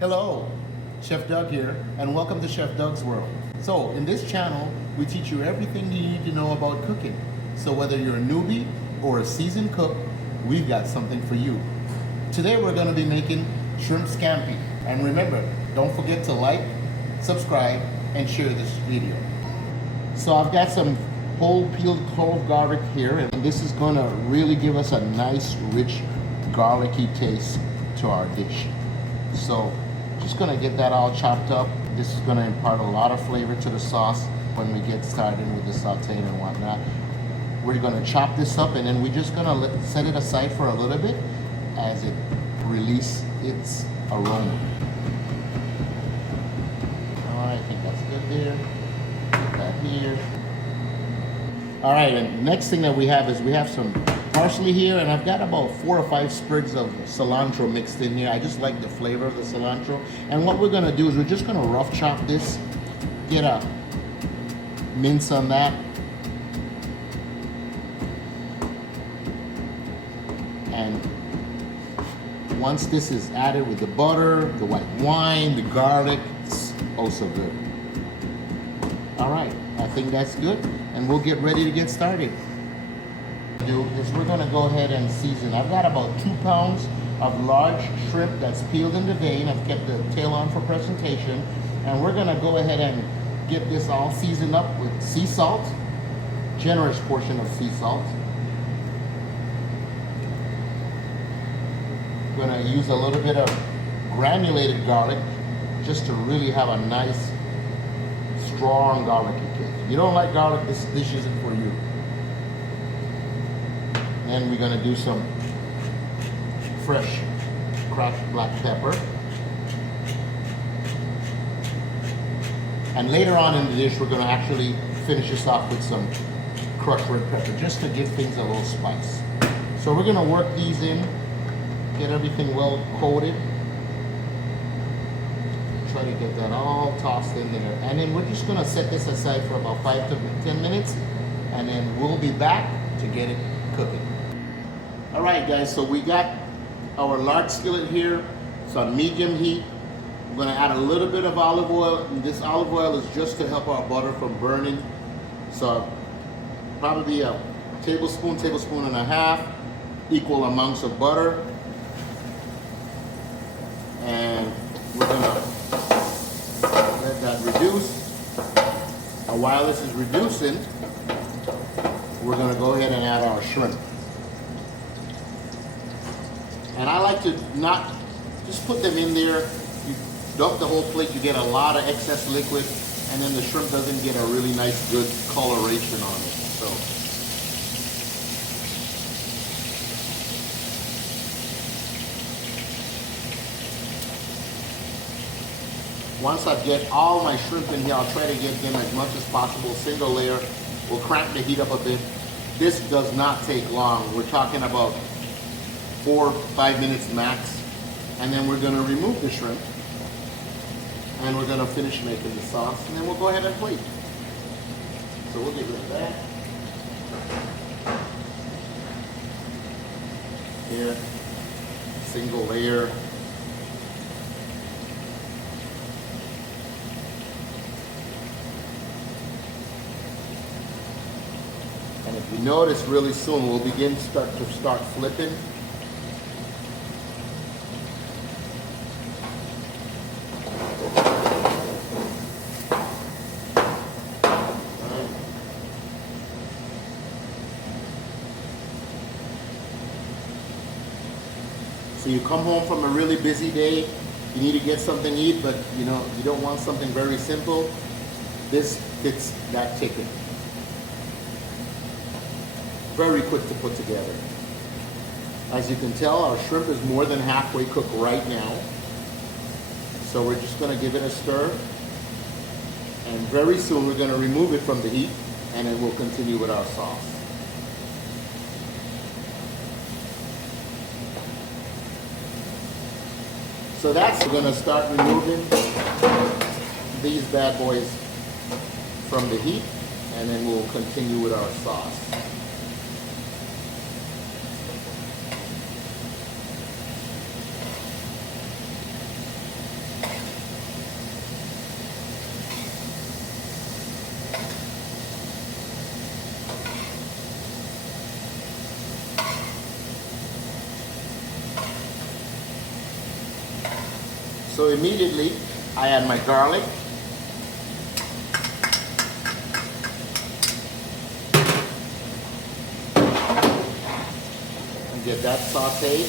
Hello, Chef Doug here, and welcome to Chef Doug's World. So, in this channel, we teach you everything you need to know about cooking. So whether you're a newbie or a seasoned cook, we've got something for you. Today we're going to be making shrimp scampi. And remember, don't forget to like, subscribe, and share this video. So I've got some whole peeled clove garlic here, and this is going to really give us a nice, rich, garlicky taste to our dish. So just gonna get that all chopped up. This is gonna impart a lot of flavor to the sauce when we get started with the sauteing and whatnot. We're gonna chop this up and then we're just gonna set it aside for a little bit as it releases its aroma. All right, I think that's good there. Put that here. All right, and next thing that we have is we have some parsley here, and I've got about 4 or 5 sprigs of cilantro mixed in here. I just like the flavor of the cilantro. And what we're gonna do is we're just gonna rough chop this, get a mince on that. And once this is added with the butter, the white wine, the garlic, it's oh so good. All right, I think that's good, and we'll get ready to get started. Is we're going to go ahead and season. I've got about 2 pounds of large shrimp that's peeled and deveined. I've kept the tail on for presentation, and we're going to go ahead and get this all seasoned up with sea salt, generous portion of sea salt. I'm going to use a little bit of granulated garlic just to really have a nice, strong garlicky kick. If you don't like garlic, this dish isn't for you. Then we're going to do some fresh crushed black pepper. And later on in the dish, we're going to actually finish this off with some crushed red pepper, just to give things a little spice. So we're going to work these in, get everything well coated. Try to get that all tossed in there. And then we're just going to set this aside for about 5 to 10 minutes, and then we'll be back to get it cooking. All right, guys, so we got our large skillet here. It's on medium heat. We're gonna add a little bit of olive oil, and this olive oil is just to help our butter from burning. So probably a tablespoon and a half, equal amounts of butter. And we're gonna let that reduce. And while this is reducing, we're gonna go ahead and add our shrimp. And I like to not just put them in there. You dump the whole plate, you get a lot of excess liquid, and then the shrimp doesn't get a really nice, good coloration on it. So once I get all my shrimp in here, I'll try to get them as much as possible, single layer. We'll crank the heat up a bit. This does not take long. We're talking about 4 or 5 minutes max, and then we're going to remove the shrimp and we're going to finish making the sauce, and then we'll go ahead and plate. So we'll get rid of that. Here, single layer. And if you notice, really soon we'll begin to start flipping. So you come home from a really busy day, you need to get something to eat, but you don't want something very simple. This fits that ticket. Very quick to put together. As you can tell, our shrimp is more than halfway cooked right now. So we're just going to give it a stir. And very soon we're going to remove it from the heat, and then we'll continue with our sauce. So that's, we're going to start removing these bad boys from the heat, and then we'll continue with our sauce. So immediately I add my garlic. And get that sauteed.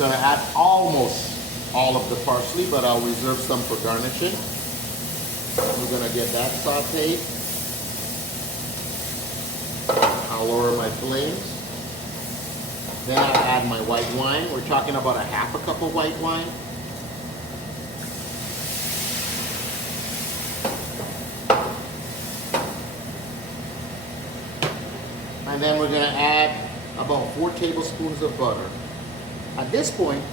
Gonna add almost all of the parsley, but I'll reserve some for garnishing. We're gonna get that sauteed. I'll lower my flames. Then I'll add my white wine. We're talking about a half a cup of white wine. And then we're gonna add about 4 tablespoons of butter. At this point,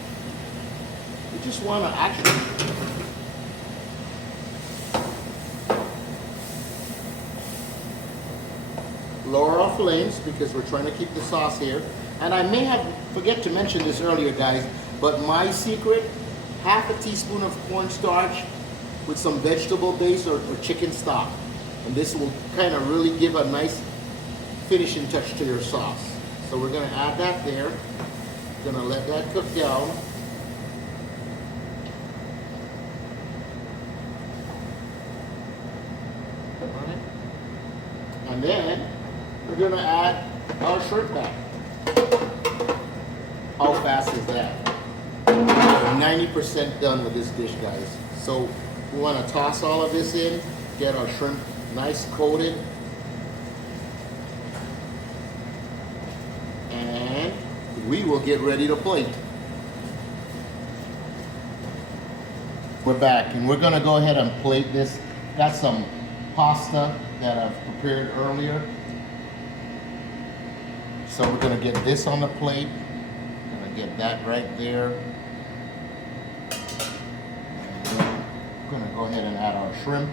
we just wanna actually lower our flames because we're trying to keep the sauce here. And I may have forget to mention this earlier, guys, but my secret, half a teaspoon of cornstarch with some vegetable base or chicken stock. And this will kind of really give a nice finishing touch to your sauce. So we're gonna add that there. Gonna let that cook down. Right. And then we're gonna add our shrimp back. How fast is that? We're 90% done with this dish, guys. So we want to toss all of this in, get our shrimp nice coated, and we will get ready to plate. We're back, and we're gonna go ahead and plate this. Got some pasta that I've prepared earlier. So we're gonna get this on the plate. Gonna get that right there. We're gonna go ahead and add our shrimp.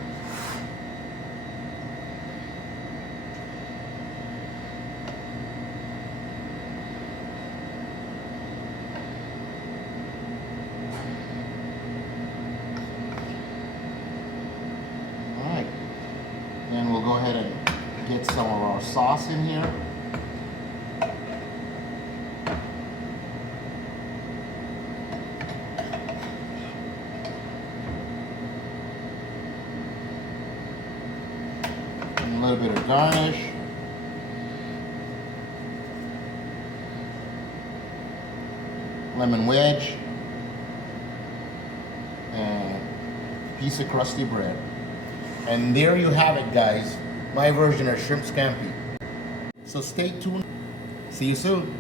All right. Then we'll go ahead and get some of our sauce in here. A little bit of garnish. Lemon wedge. And a piece of crusty bread. And there you have it, guys. My version of shrimp scampi. So stay tuned. See you soon.